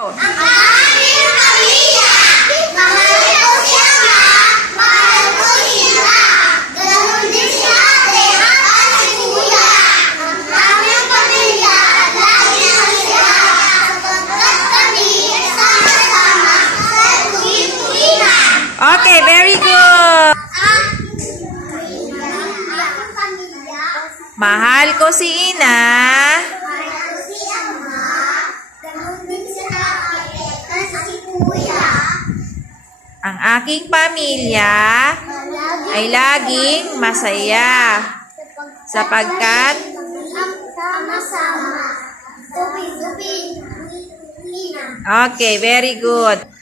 Ang aking pamilya, mahal ko siya, mahal ko sila. Ganon din si ate at si kuya. Ang aming pamilya, lagi masaya. Sapagkat kami sama-sama sa tuwing-tuwingan. Okay, very good. Mahal ko si Ina. Ang aking pamilya ay laging masaya sapagkat sama-sama. okay, very good.